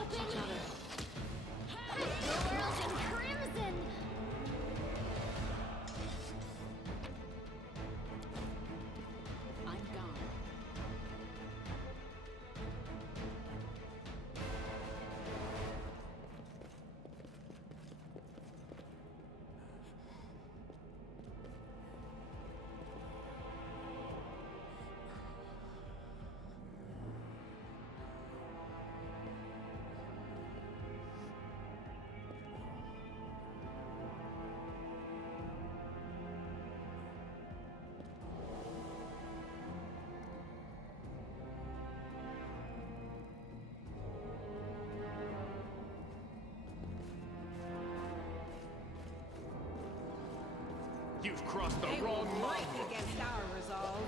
watch each other. The world's in crimson! I'm gone. You've crossed the They wrong will line. break against our resolve.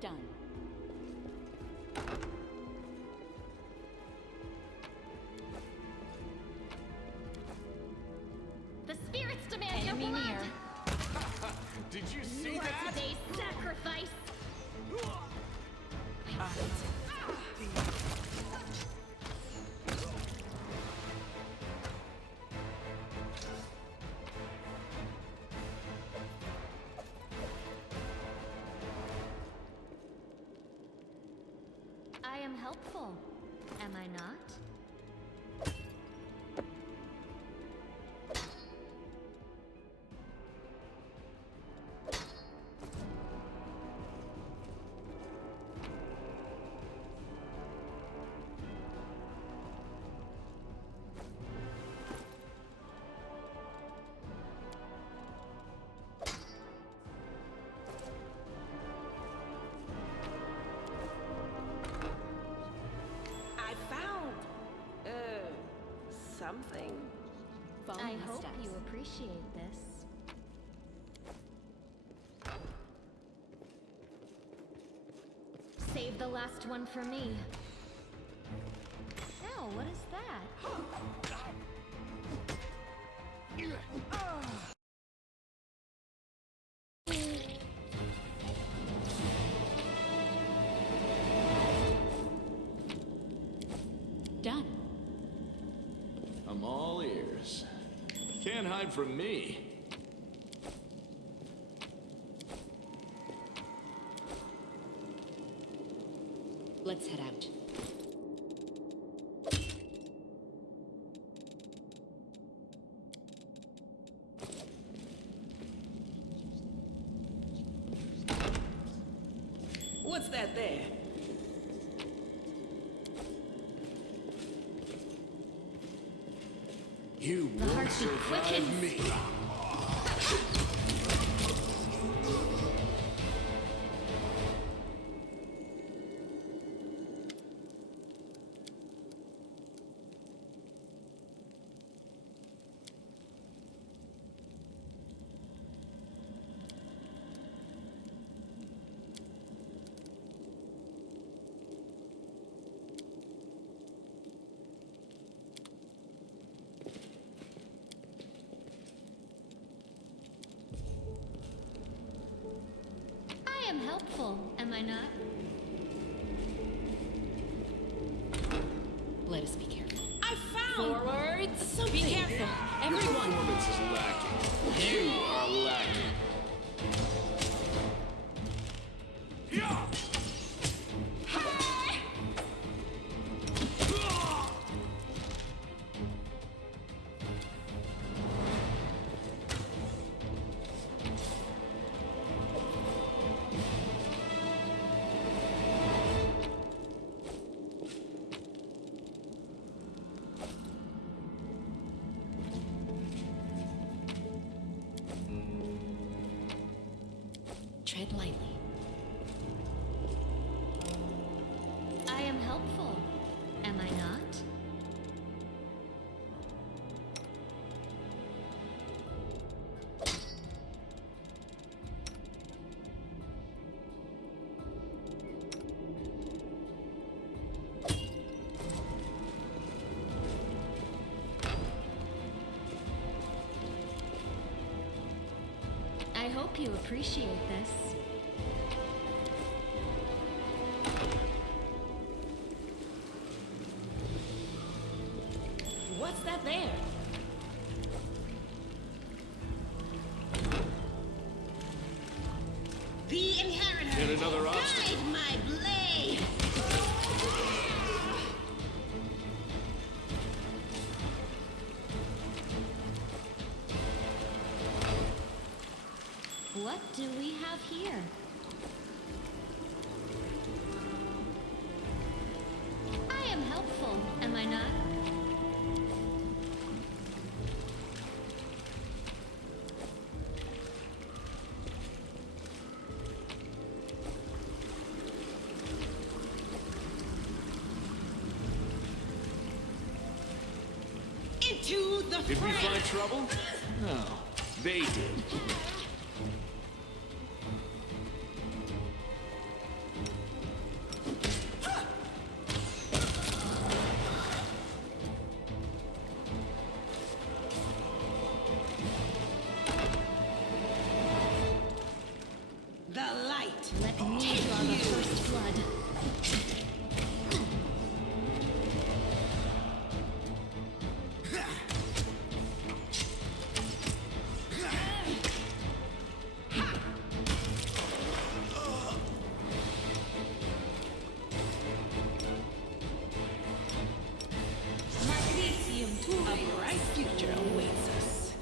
Done. The spirits demand your Enemy blood! near. Did you see You are that? today's sacrifice! I am helpful, am I not? I found, something. Follow I my hope steps. you appreciate this. Save the last one for me. Ow, what is that? Done. I'm all ears. Can't hide from me. Let's head out. What's that there? You The won't heartbeat survive quickens. me. I am helpful, am I not? Let us be careful. I found Forwards! something. Be careful! Your Everyone! performance is lacking. You are lacking. Yeah! Tread lightly. I am helpful, am I not? hope you appreciate this. What's that there? The inheritor. Yet another obstacle. Guide my blade. What do we have here? I am helpful, am I not? Into the Did we fray. find trouble? No, they did. The light. Let me draw the first blood. A bright future awaits us.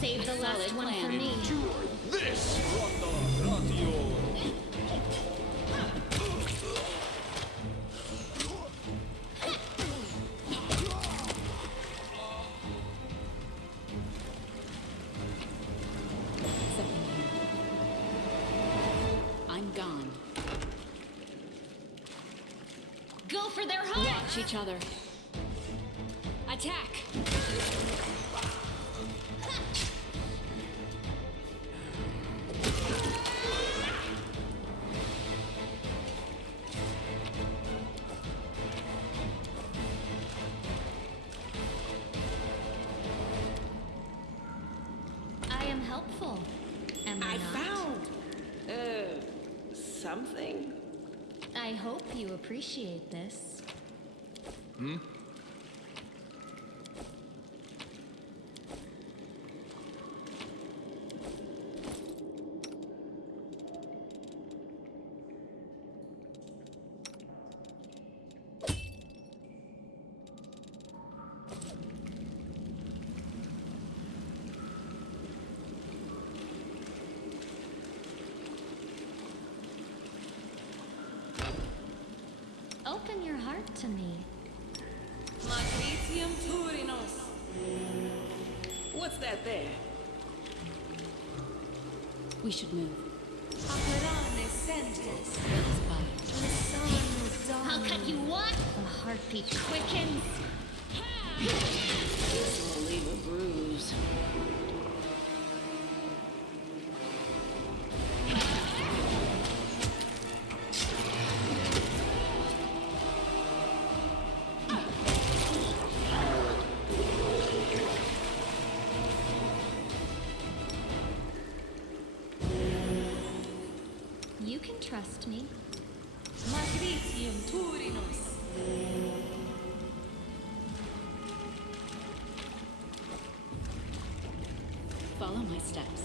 Save the last Solid one plan. for me. Endure this! Something here. I'm gone. Go for their heart! Watch each other. Attack! I am helpful, am I I not? found, something. I hope you appreciate this. Open your heart to me. Magnesium Turinos. What's that there? We should move. Operane sentes. Spy. I'll cut you what? The heartbeat quickens. This will leave a bruise. You can trust me. Magnesium Turinos. Follow my steps.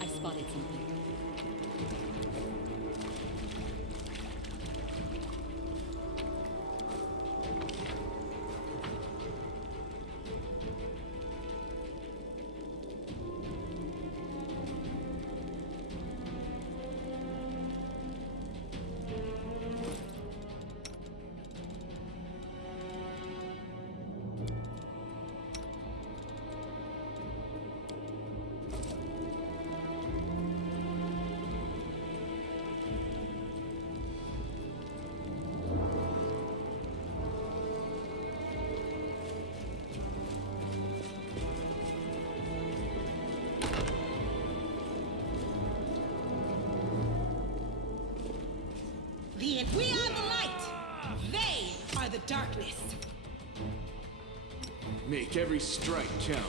I spotted something. Make every strike count.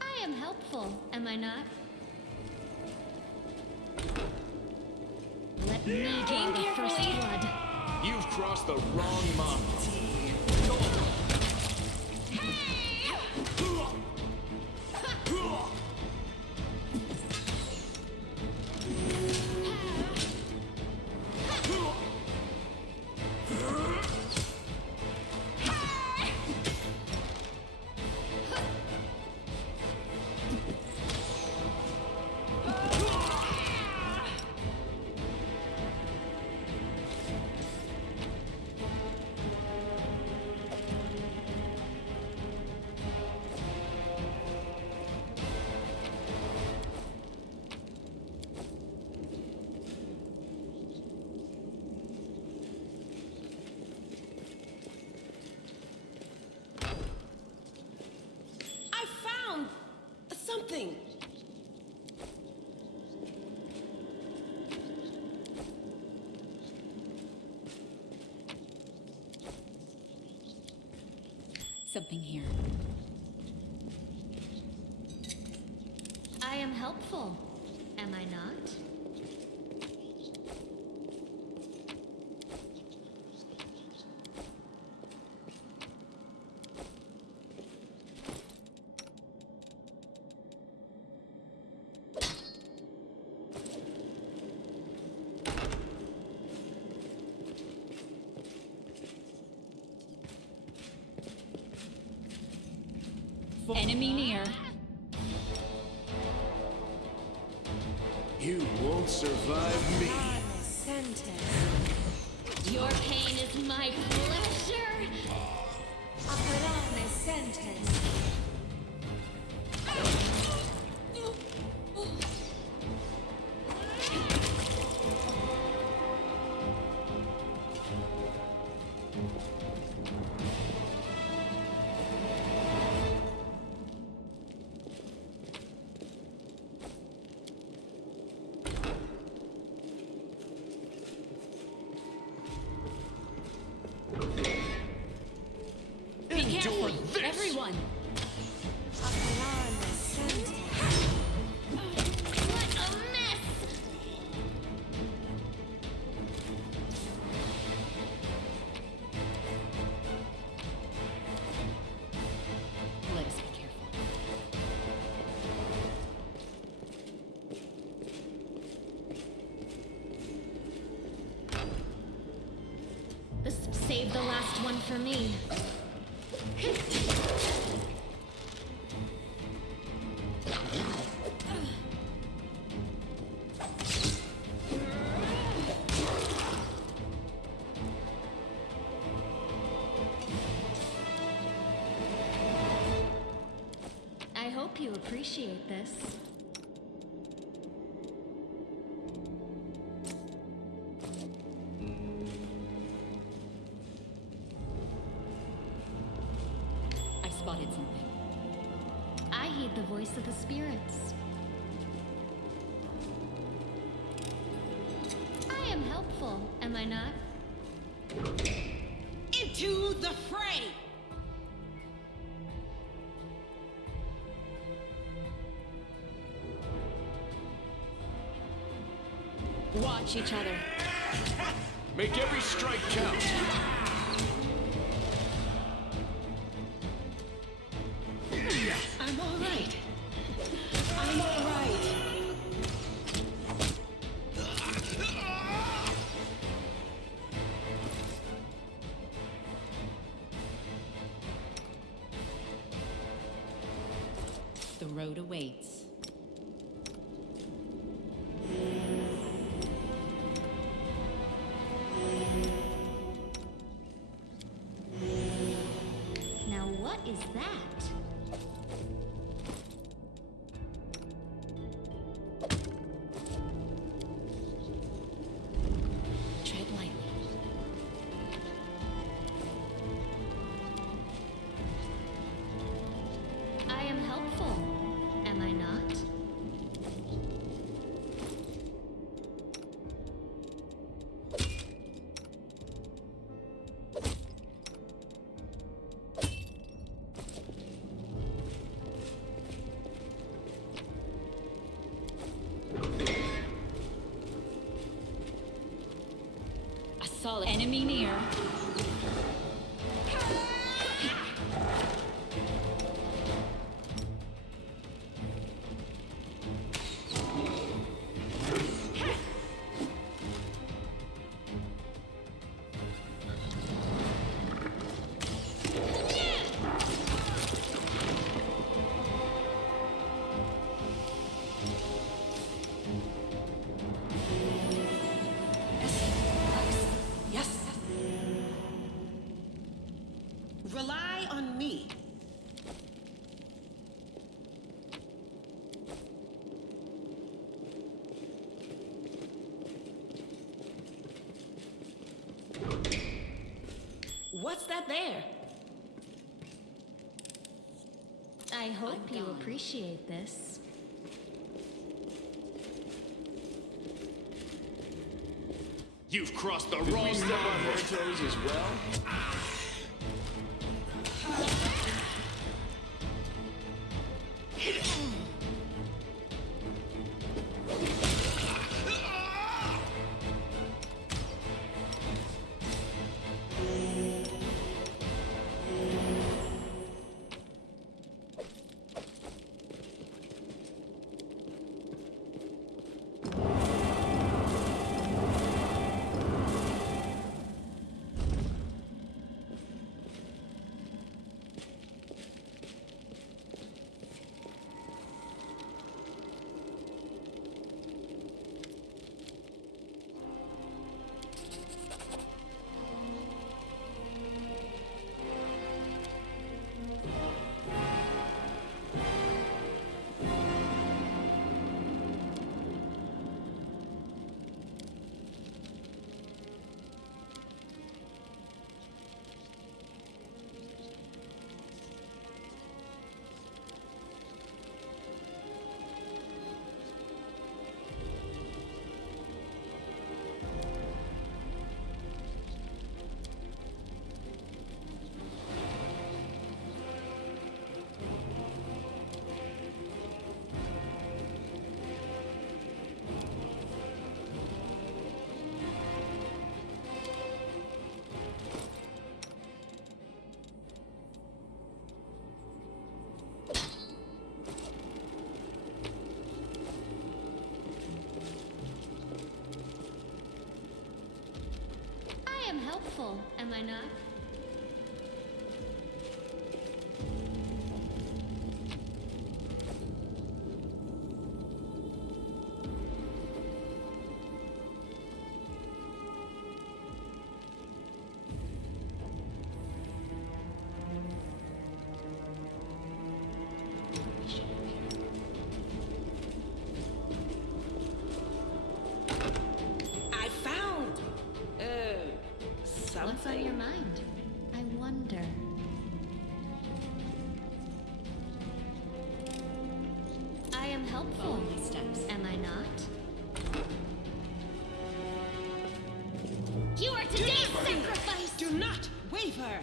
I am helpful, am I not? Let me draw the first blood. You've crossed the wrong mountain. I found something. Something here. I am helpful, am I not? Enemy near. You won't survive me. Your pain is my pleasure. Be careful, Endure this. everyone. What a mess! Let us be careful. Save the last one for me. I hope you appreciate this. I spotted something. I heed the voice of the spirits. I am helpful, am I not? Into the fray. Watch each other. Make every strike count. I'm all right. I'm all right. The road awaits. Now what is that? Solid. Enemy near. Yes. Rely on me. What's that there? I hope you gone. appreciate this. You've crossed the wrong step on their toes as well. I am helpful, am I not? I found What's on something. your mind? I wonder. I am helpful, Follow my steps. am I not? You are today's sacrifice! Do not waver.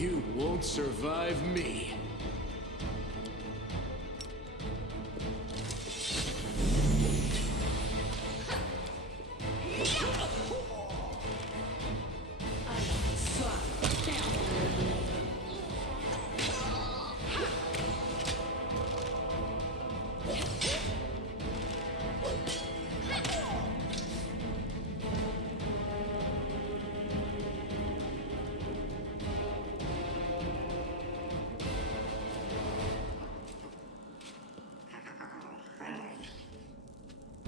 You won't survive me.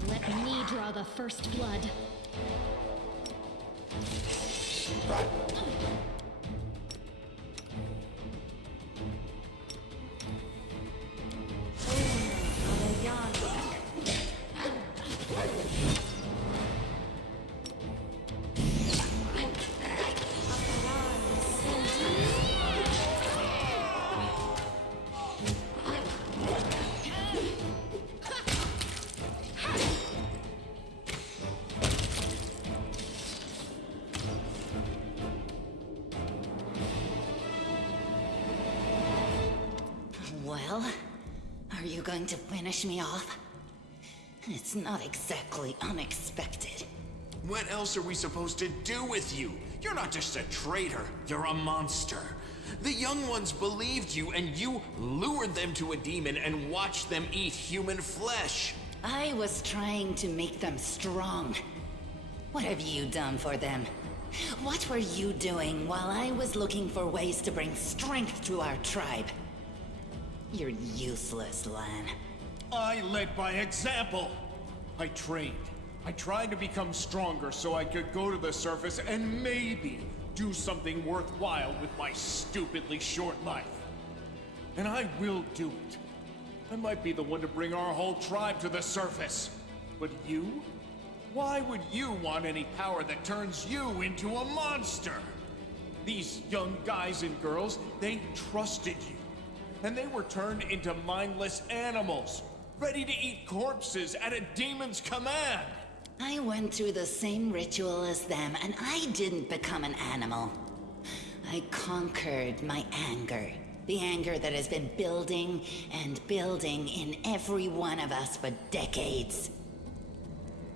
Let me draw the first blood. Well, are you going to finish me off? It's not exactly unexpected. What else are we supposed to do with you? You're not just a traitor, you're a monster. The young ones believed you, and you lured them to a demon and watched them eat human flesh. I was trying to make them strong. What have you done for them? What were you doing while I was looking for ways to bring strength to our tribe? You're useless, Lan. I led by example. I trained. I tried to become stronger so I could go to the surface and maybe do something worthwhile with my stupidly short life. And I will do it. I might be the one to bring our whole tribe to the surface. But you? Why would you want any power that turns you into a monster? These young guys and girls, they trusted you. And they were turned into mindless animals, ready to eat corpses at a demon's command. I went through the same ritual as them, and I didn't become an animal. I conquered my anger. The anger that has been building and building in every one of us for decades.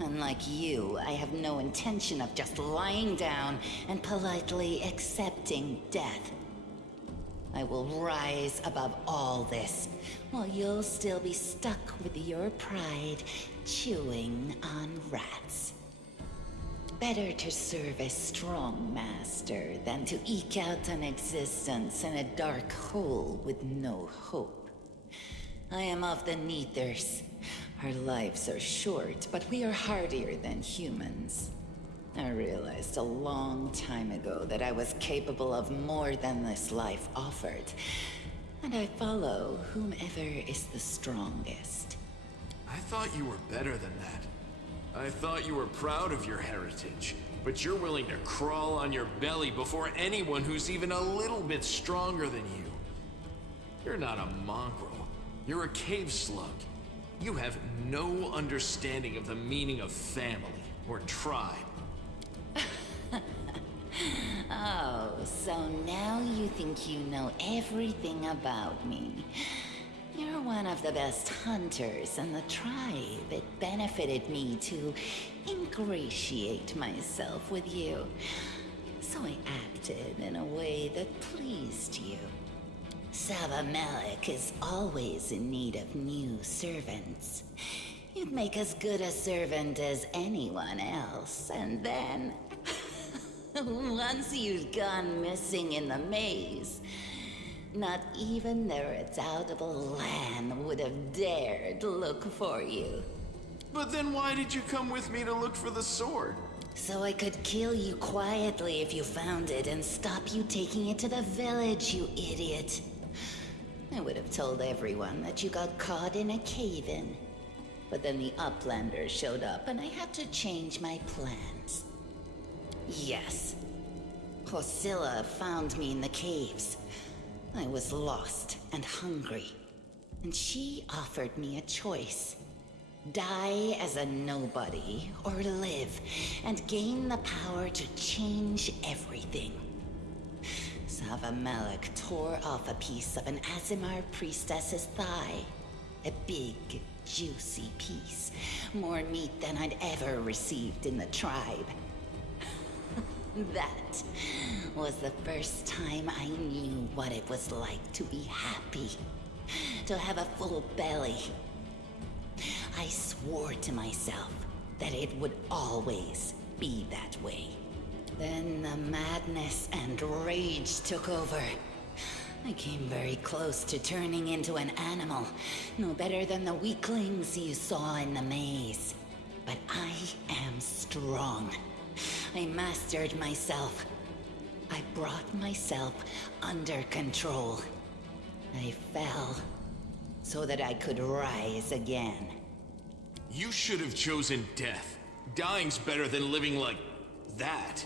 Unlike you, I have no intention of just lying down and politely accepting death. I will rise above all this, while you'll still be stuck with your pride, chewing on rats. Better to serve a strong master than to eke out an existence in a dark hole with no hope. I am of the Neathers. Our lives are short, but we are hardier than humans. I realized a long time ago that I was capable of more than this life offered. And I follow whomever is the strongest. I thought you were better than that. I thought you were proud of your heritage, but you're willing to crawl on your belly before anyone who's even a little bit stronger than you. You're not a mongrel. You're a cave slug. You have no understanding of the meaning of family or tribe. Oh, so now you think you know everything about me. You're one of the best hunters in the tribe. It benefited me to ingratiate myself with you. So I acted in a way that pleased you. Savamelek is always in need of new servants. You'd make as good a servant as anyone else, and then... once you'd gone missing in the maze, not even the redoubtable Lan would have dared look for you. But then why did you come with me to look for the sword? So I could kill you quietly if you found it and stop you taking it to the village, you idiot. I would have told everyone that you got caught in a cave-in. But then the Uplanders showed up and I had to change my plans. Yes. Hosilla found me in the caves. I was lost and hungry. And she offered me a choice. Die as a nobody, or live and gain the power to change everything. Savamelek tore off a piece of an Azimar priestess's thigh. A big, juicy piece. More meat than I'd ever received in the tribe. That was the first time I knew what it was like to be happy. To have a full belly. I swore to myself that it would always be that way. Then the madness and rage took over. I came very close to turning into an animal, no better than the weaklings you saw in the maze. But I am strong. I mastered myself. I brought myself under control. I fell so that I could rise again. You should have chosen death. Dying's better than living like that.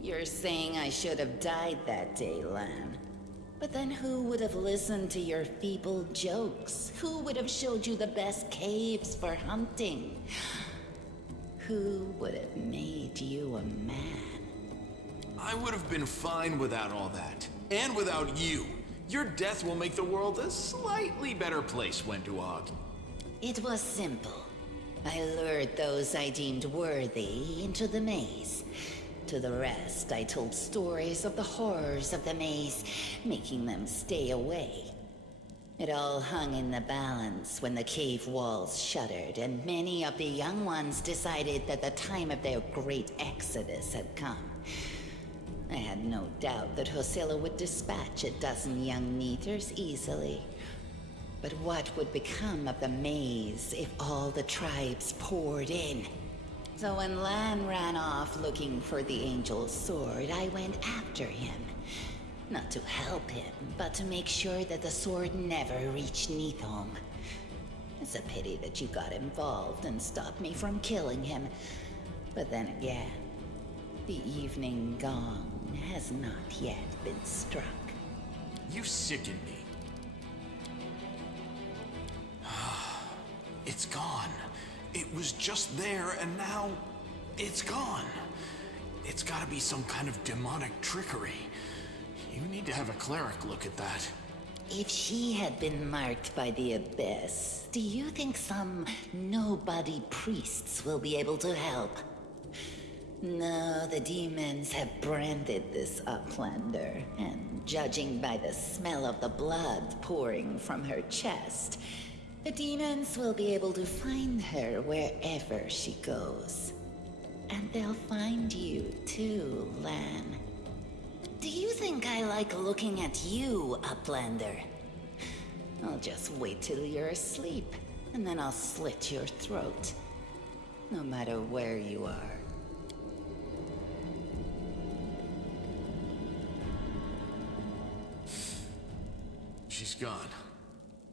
You're saying I should have died that day, Lan. But then who would have listened to your feeble jokes? Who would have showed you the best caves for hunting? Who would have made you a man? I would have been fine without all that. And without you. Your death will make the world a slightly better place, Wenduog. It was simple. I lured those I deemed worthy into the maze. To the rest, I told stories of the horrors of the maze, making them stay away. It all hung in the balance when the cave walls shuttered, and many of the young ones decided that the time of their great exodus had come. I had no doubt that Hosilla would dispatch a dozen young Neathers easily. But what would become of the maze if all the tribes poured in? So when Lan ran off looking for the Angel's sword, I went after him. Not to help him, but to make sure that the sword never reached Neathholm. It's a pity that you got involved and stopped me from killing him. But then again, the evening gong has not yet been struck. You sicken me. It's gone. It was just there, and now it's gone. It's gotta be some kind of demonic trickery. You need to have a cleric look at that. If she had been marked by the Abyss, do you think some nobody priests will be able to help? No, the demons have branded this Uplander, and judging by the smell of the blood pouring from her chest, the demons will be able to find her wherever she goes. And they'll find you too, Lan. Do you think I like looking at you, Uplander? I'll just wait till you're asleep, and then I'll slit your throat. No matter where you are. She's gone.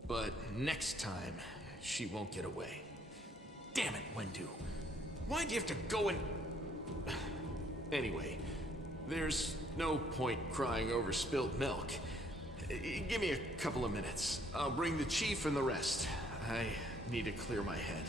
But next time, she won't get away. Damn it, Wendu. Why'd you have to go and... Anyway, there's no point crying over spilt milk. Give me a couple of minutes. I'll bring the chief and the rest. I need to clear my head.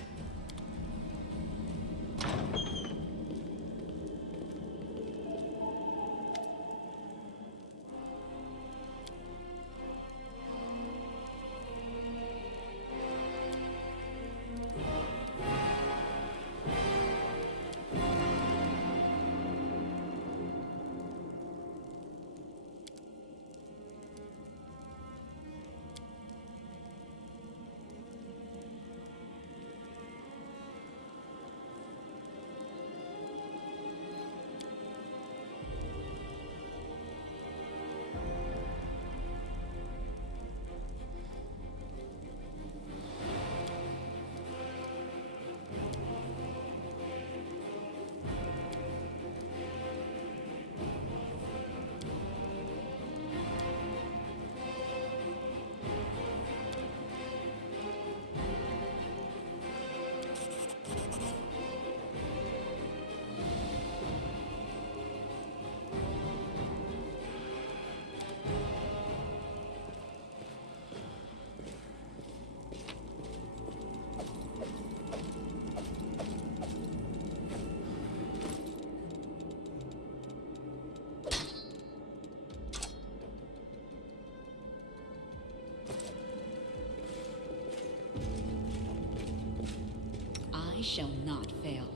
I shall not fail.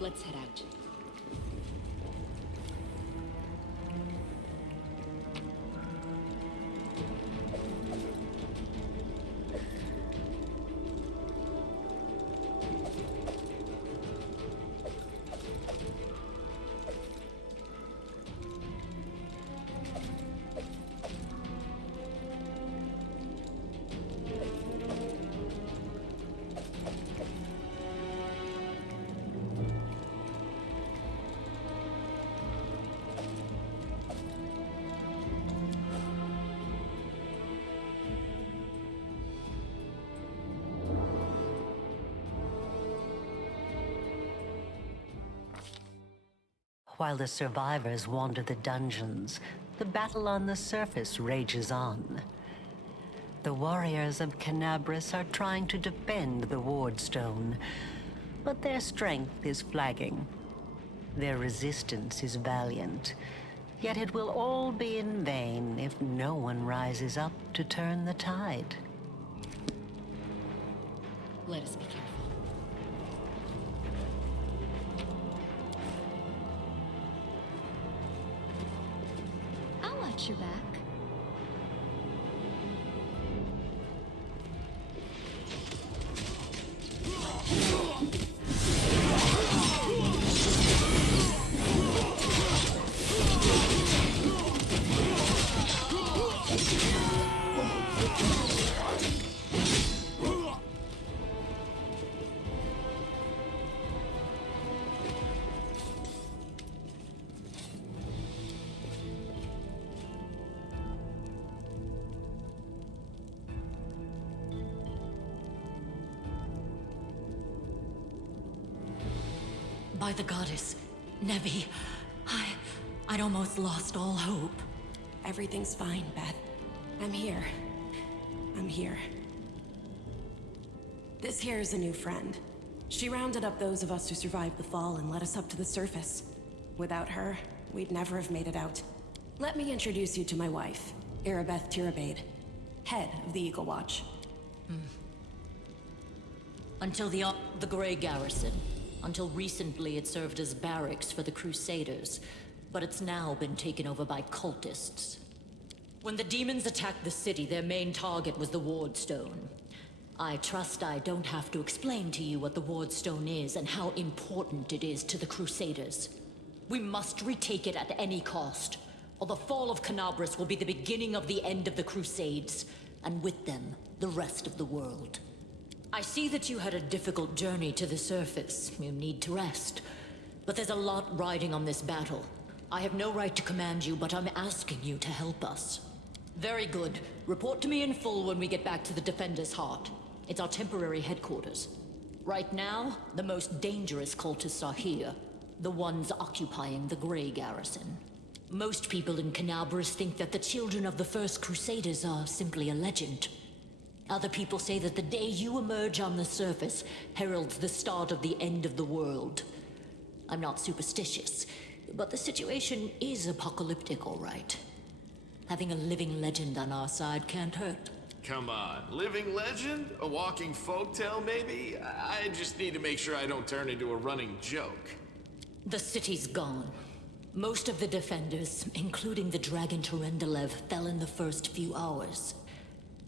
Let's head out. While the survivors wander the dungeons, the battle on the surface rages on. The warriors of Canabras are trying to defend the Wardstone, but their strength is flagging. Their resistance is valiant, yet it will all be in vain if no one rises up to turn the tide. Let us be careful. I'll watch your back. By the goddess, Nevi, I'd almost lost all hope. Everything's fine, Beth. I'm here. I'm here. This here is a new friend. She rounded up those of us who survived the fall and led us up to the surface. Without her, we'd never have made it out. Let me introduce you to my wife, Arabeth Tirabade, head of the Eagle Watch. Until the Grey Garrison. Until recently it served as barracks for the Crusaders, but it's now been taken over by cultists. When the demons attacked the city, their main target was the Wardstone. I trust I don't have to explain to you what the Wardstone is and how important it is to the Crusaders. We must retake it at any cost, or the fall of Canabras will be the beginning of the end of the Crusades, and with them, the rest of the world. I see that you had a difficult journey to the surface. You need to rest. But there's a lot riding on this battle. I have no right to command you, but I'm asking you to help us. Very good. Report to me in full when we get back to the Defender's Heart. It's our temporary headquarters. Right now, the most dangerous cultists are here. The ones occupying the Grey Garrison. Most people in Canabras think that the children of the First Crusaders are simply a legend. Other people say that the day you emerge on the surface heralds the start of the end of the world. I'm not superstitious, but the situation is apocalyptic, all right. Having a living legend on our side can't hurt. Come on, living legend? A walking folktale, maybe? I just need to make sure I don't turn into a running joke. The city's gone. Most of the defenders, including the Dragon Terendelev, fell in the first few hours.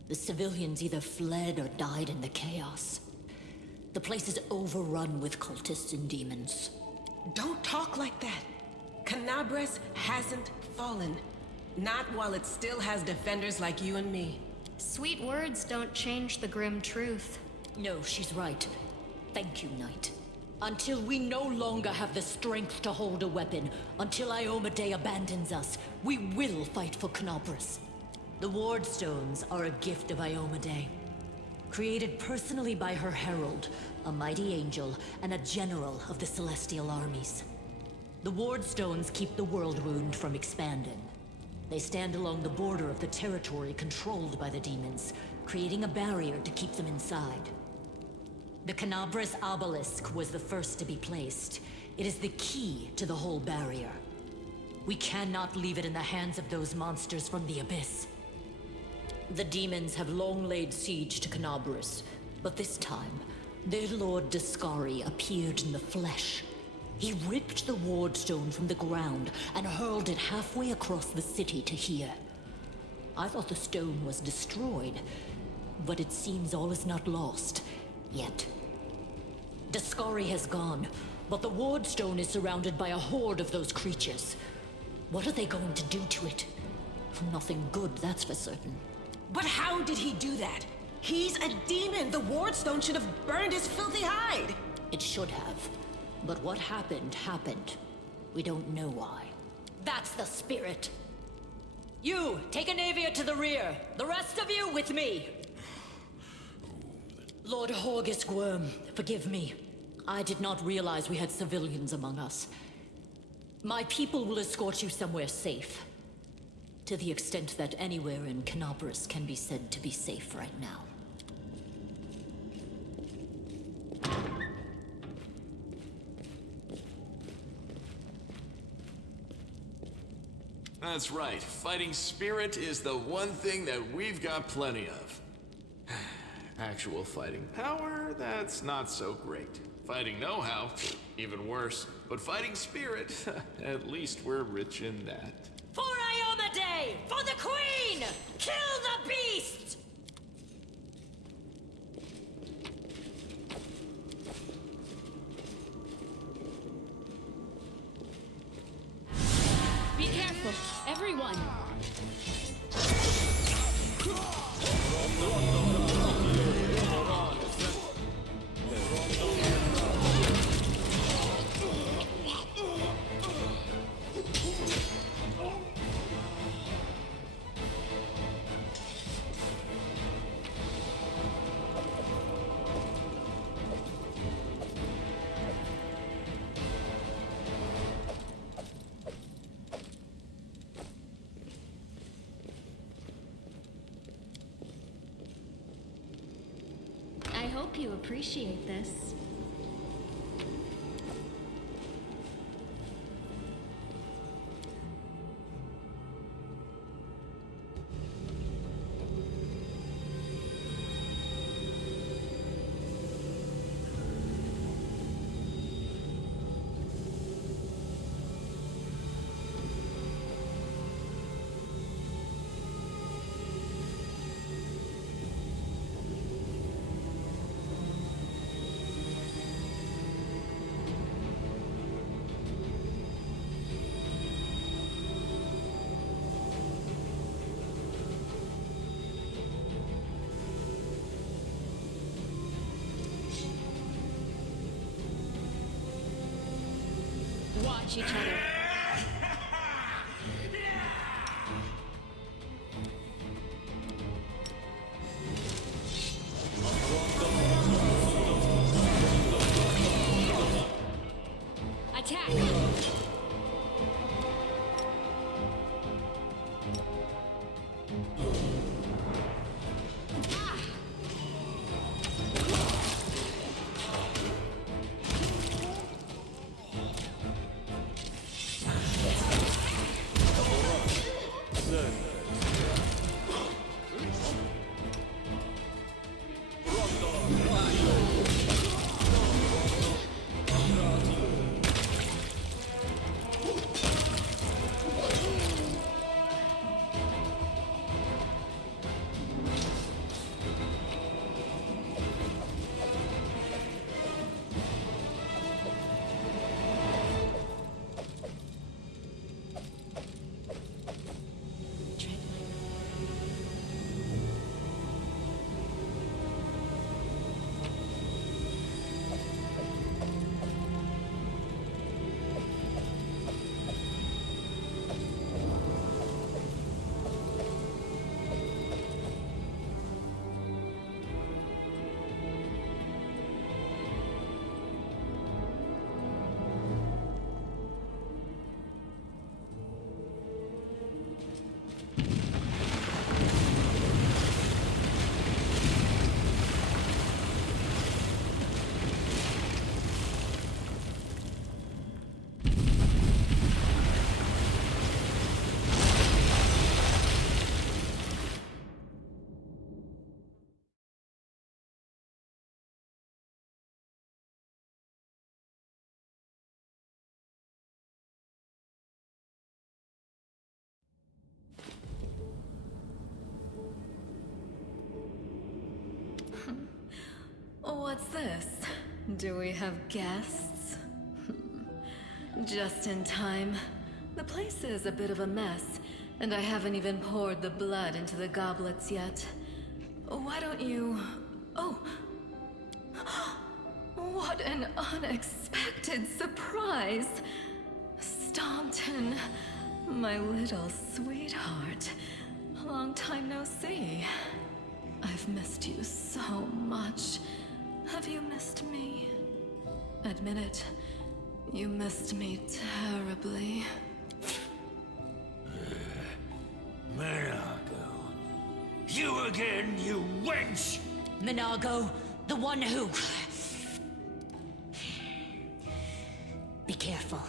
The civilians either fled or died in the chaos. The place is overrun with cultists and demons. Don't talk like that. Canabras hasn't fallen. Not while it still has defenders like you and me. Sweet words don't change the grim truth. No, she's right. Thank you, Knight. Until we no longer have the strength to hold a weapon, until Iomedae abandons us, we will fight for Canabras. The Wardstones are a gift of Iomedae. Created personally by her herald, a mighty angel, and a general of the Celestial armies. The Wardstones keep the world wound from expanding. They stand along the border of the territory controlled by the demons, creating a barrier to keep them inside. The Canabras obelisk was the first to be placed. It is the key to the whole barrier. We cannot leave it in the hands of those monsters from the abyss. The demons have long laid siege to Canabris, but this time, their lord Discari appeared in the flesh. He ripped the ward stone from the ground and hurled it halfway across the city to here. I thought the stone was destroyed, but it seems all is not lost yet. Discari has gone, but the ward stone is surrounded by a horde of those creatures. What are they going to do to it? Nothing good, that's for certain. But how did he do that? He's a demon! The wardstone should have burned his filthy hide! It should have. But what happened, happened. We don't know why. That's the spirit! You, take Anavia to the rear. The rest of you with me. Lord Horgus Gwyrm, forgive me. I did not realize we had civilians among us. My people will escort you somewhere safe. To the extent that anywhere in Canabris can be said to be safe right now. That's right. Fighting spirit is the one thing that we've got plenty of. Actual fighting power, that's not so great. Fighting know-how, even worse. But fighting spirit, at least we're rich in that. For Iomedae! For the Queen! Kill the beast! Be careful, everyone. I hope you appreciate this. Watch each other. Attack! What's this? Do we have guests? Just in time. The place is a bit of a mess, and I haven't even poured the blood into the goblets yet. Why don't you... Oh! What an unexpected surprise! Staunton, my little sweetheart. Long time no see. I've missed you so much. Have you missed me? Admit it. You missed me terribly. Minago. You again, you wench! Minago, the one who... Be careful.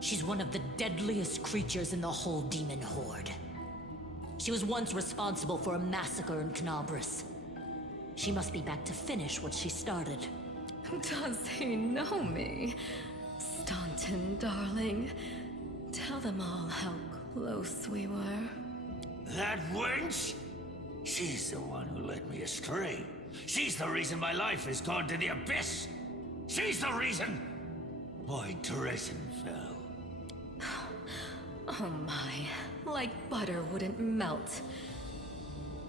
She's one of the deadliest creatures in the whole demon horde. She was once responsible for a massacre in Canabras. She must be back to finish what she started. Does he know me? Staunton, darling. Tell them all how close we were. That wench? She's the one who led me astray. She's the reason my life has gone to the abyss. She's the reason my Dresden fell. Oh my, like butter wouldn't melt.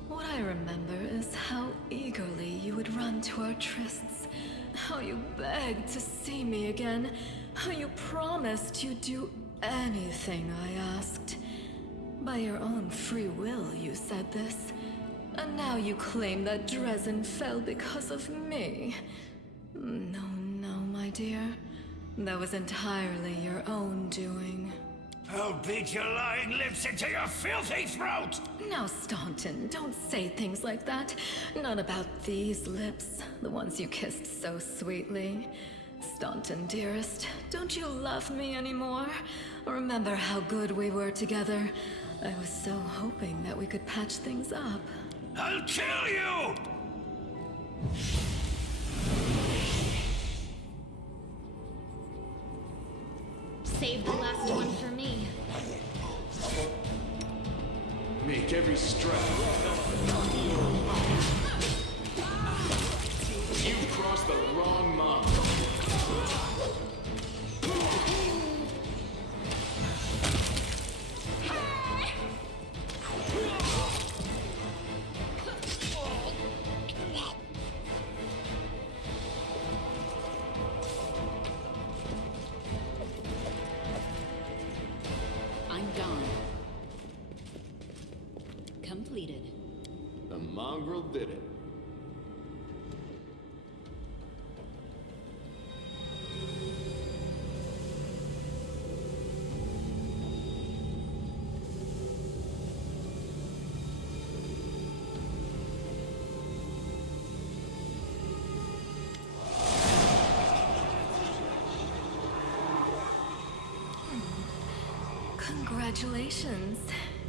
What I remember is how eagerly you would run to our trysts, how you begged to see me again, how you promised you'd do anything I asked. By your own free will, you said this. And now you claim that Dresden fell because of me. No, my dear. That was entirely your own doing. I'll beat your lying lips into your filthy throat! Now, Staunton, don't say things like that. Not about these lips, the ones you kissed so sweetly. Staunton, dearest, don't you love me anymore? Remember how good we were together? I was so hoping that we could patch things up. I'll kill you! Save the last one for me. Make every strike. You've crossed the wrong mountain. I'm gone. Completed. The mongrel did it. Congratulations.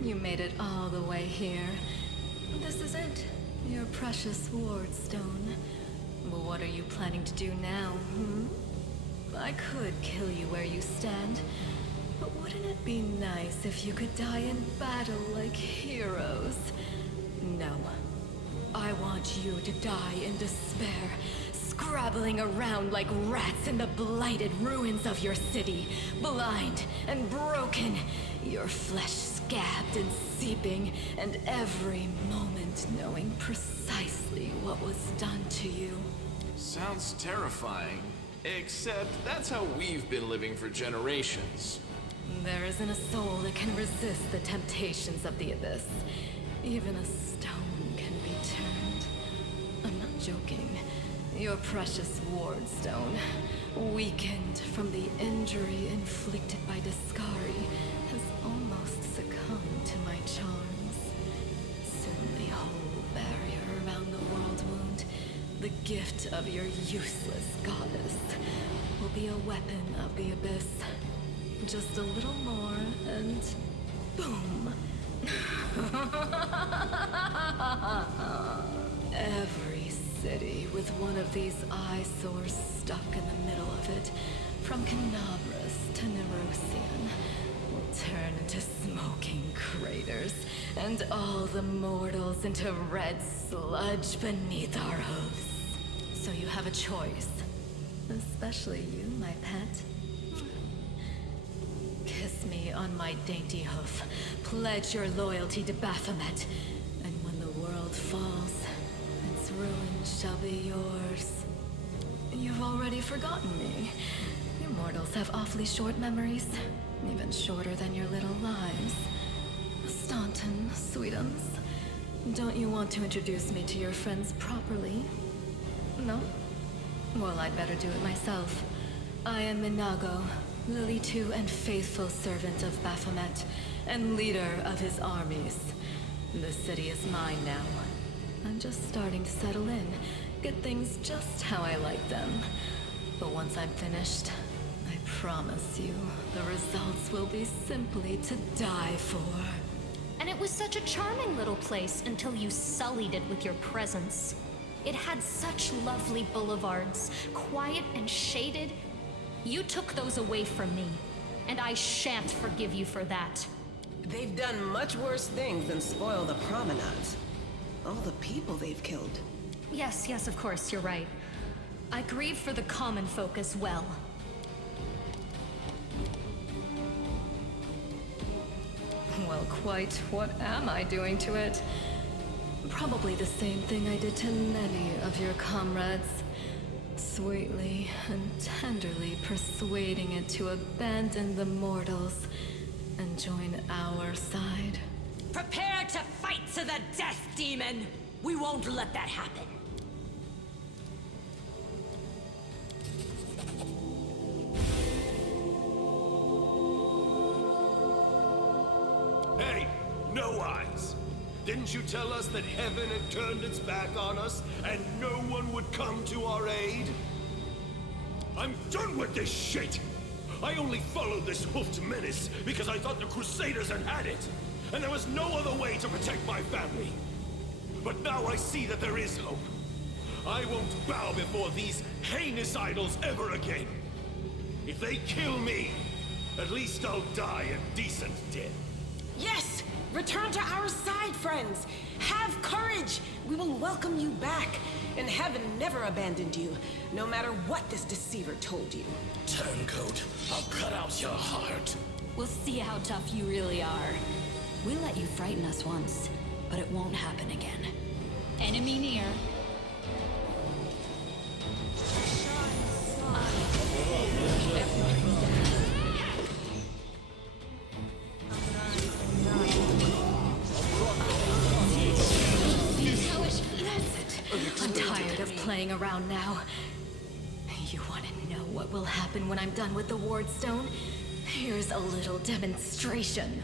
You made it all the way here. This is it. Your precious wardstone. Well, what are you planning to do now, I could kill you where you stand, but wouldn't it be nice if you could die in battle like heroes? No. I want you to die in despair, scrabbling around like rats in the blighted ruins of your city, blind and broken, your flesh scabbed and seeping, and every moment knowing precisely what was done to you. Sounds terrifying. Except that's how we've been living for generations. There isn't a soul that can resist the temptations of the abyss. Even a stone can be turned. I'm not joking. Your precious wardstone, weakened from the injury inflicted by Discari, has almost succumbed to my charms. Soon the whole barrier around the world wound, the gift of your useless goddess, will be a weapon of the abyss. Just a little more, and boom. Every city with one of these eyesores stuck in the middle of it, from Canabras to Nerosian, will turn into smoking craters, and all the mortals into red sludge beneath our hooves. So you have a choice. Especially you, my pet. Kiss me on my dainty hoof. Pledge your loyalty to Baphomet. And when the world falls, its ruin shall be yours. You've already forgotten me. You mortals have awfully short memories. Even shorter than your little lives. Staunton, sweetums. Don't you want to introduce me to your friends properly? No? Well, I'd better do it myself. I am Minago, Lily II and faithful servant of Baphomet, and leader of his armies. The city is mine now. I'm just starting to settle in, get things just how I like them. But once I'm finished, I promise you, the results will be simply to die for. And it was such a charming little place until you sullied it with your presence. It had such lovely boulevards, quiet and shaded. You took those away from me, and I shan't forgive you for that. They've done much worse things than spoil the promenades. All the people they've killed. Yes, of course, you're right. I grieve for the common folk as well. Well, quite what am I doing to it? Probably the same thing I did to many of your comrades. Sweetly and tenderly persuading it to abandon the mortals and join our side. Prepare to fight to the death, demon! We won't let that happen. Hey, no eyes! Didn't you tell us that heaven had turned its back on us and no one would come to our aid? I'm done with this shit! I only followed this hoofed menace because I thought the Crusaders had it, and there was no other way to protect my family. But now I see that there is hope. I won't bow before these heinous idols ever again. If they kill me, at least I'll die a decent death. Yes! Return to our side, friends! Have courage! We will welcome you back, and heaven never abandoned you, no matter what this deceiver told you. Turncoat, I'll cut out your heart. We'll see how tough you really are. We let you frighten us once, but it won't happen again. Enemy near. I'm tired of playing around now. You want to know what will happen when I'm done with the Wardstone? Here's a little demonstration.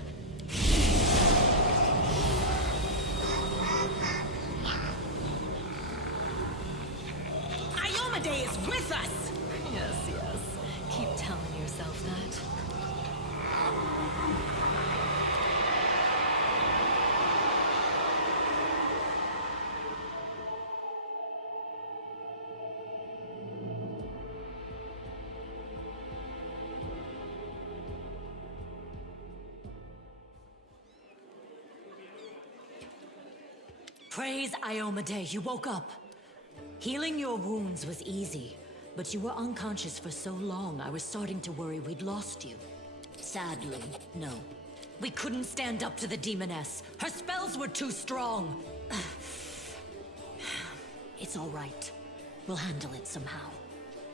Iomade is with us! Yes. Keep telling yourself that. Praise Iomade, you woke up. Healing your wounds was easy, but you were unconscious for so long I was starting to worry we'd lost you. Sadly, no. We couldn't stand up to the demoness. Her spells were too strong. It's all right. We'll handle it somehow.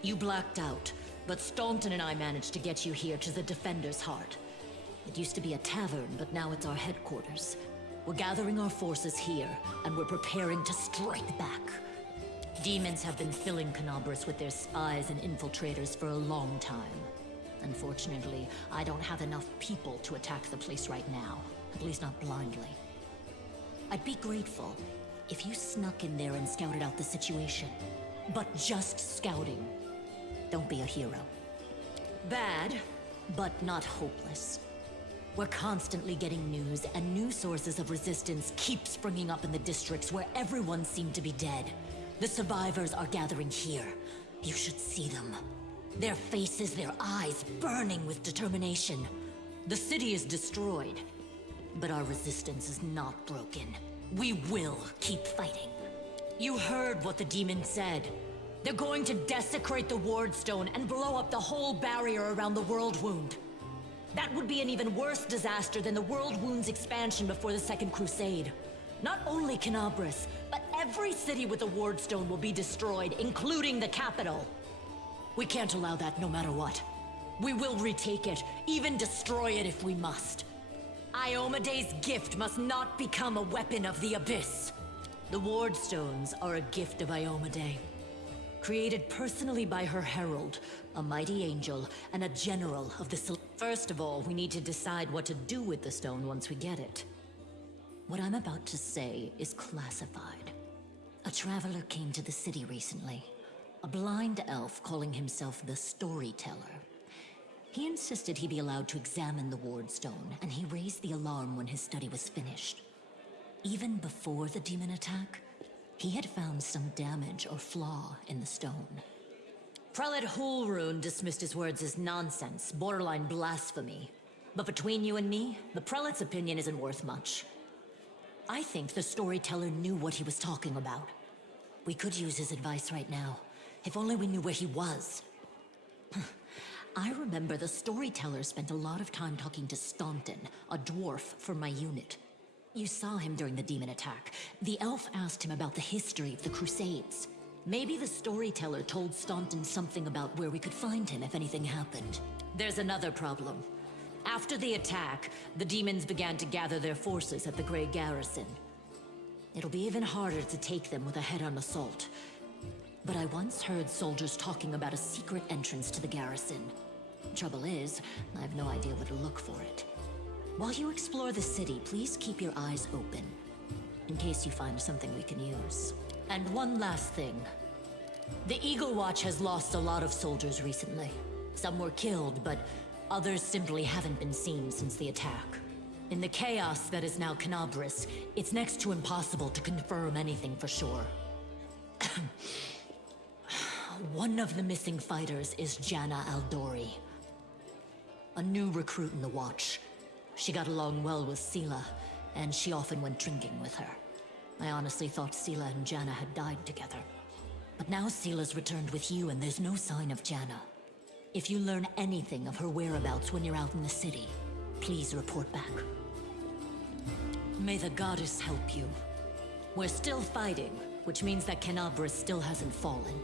You blacked out, but Staunton and I managed to get you here to the Defender's Heart. It used to be a tavern, but now it's our headquarters. We're gathering our forces here, and we're preparing to strike back. Demons have been filling Canabras with their spies and infiltrators for a long time. Unfortunately, I don't have enough people to attack the place right now, at least not blindly. I'd be grateful if you snuck in there and scouted out the situation. But just scouting. Don't be a hero. Bad, but not hopeless. We're constantly getting news, and new sources of resistance keep springing up in the districts where everyone seemed to be dead. The survivors are gathering here. You should see them. Their faces, their eyes burning with determination. The city is destroyed, but our resistance is not broken. We will keep fighting. You heard what the demon said. They're going to desecrate the Ward Stone and blow up the whole barrier around the World Wound. That would be an even worse disaster than the World Wound's expansion before the Second Crusade. Not only Canabris, but every city with a Ward Stone will be destroyed, including the capital. We can't allow that no matter what. We will retake it, even destroy it if we must. Iomede's gift must not become a weapon of the Abyss. The Ward Stones are a gift of Iomede. Created personally by her herald, a mighty angel, and a general of the First of all, we need to decide what to do with the stone once we get it. What I'm about to say is classified. A traveler came to the city recently. A blind elf calling himself the Storyteller. He insisted he be allowed to examine the Ward Stone, and he raised the alarm when his study was finished. Even before the demon attack, he had found some damage or flaw in the stone. Prelate Hulrune dismissed his words as nonsense, borderline blasphemy. But between you and me, the prelate's opinion isn't worth much. I think the Storyteller knew what he was talking about. We could use his advice right now, if only we knew where he was. I remember the Storyteller spent a lot of time talking to Staunton, a dwarf from my unit. You saw him during the demon attack. The elf asked him about the history of the Crusades. Maybe the Storyteller told Staunton something about where we could find him if anything happened. There's another problem. After the attack, the demons began to gather their forces at the Grey Garrison. It'll be even harder to take them with a head-on assault. But I once heard soldiers talking about a secret entrance to the garrison. Trouble is, I have no idea where to look for it. While you explore the city, please keep your eyes open, in case you find something we can use. And one last thing. The Eagle Watch has lost a lot of soldiers recently. Some were killed, but others simply haven't been seen since the attack. In the chaos that is now Canabris, it's next to impossible to confirm anything for sure. One of the missing fighters is Janna Aldori, a new recruit in the Watch. She got along well with Sela, and she often went drinking with her. I honestly thought Sela and Janna had died together. But now Sela's returned with you, and there's no sign of Janna. If you learn anything of her whereabouts when you're out in the city, please report back. May the goddess help you. We're still fighting, which means that Canabris still hasn't fallen.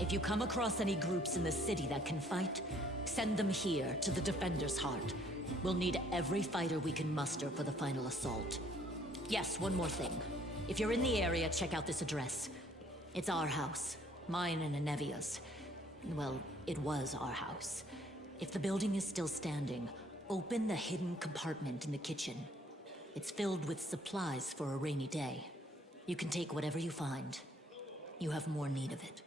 If you come across any groups in the city that can fight, send them here to the Defender's Heart. We'll need every fighter we can muster for the final assault. Yes, one more thing. If you're in the area, check out this address. It's our house. Mine and Anevia's. Well, it was our house. If the building is still standing, open the hidden compartment in the kitchen. It's filled with supplies for a rainy day. You can take whatever you find. You have more need of it.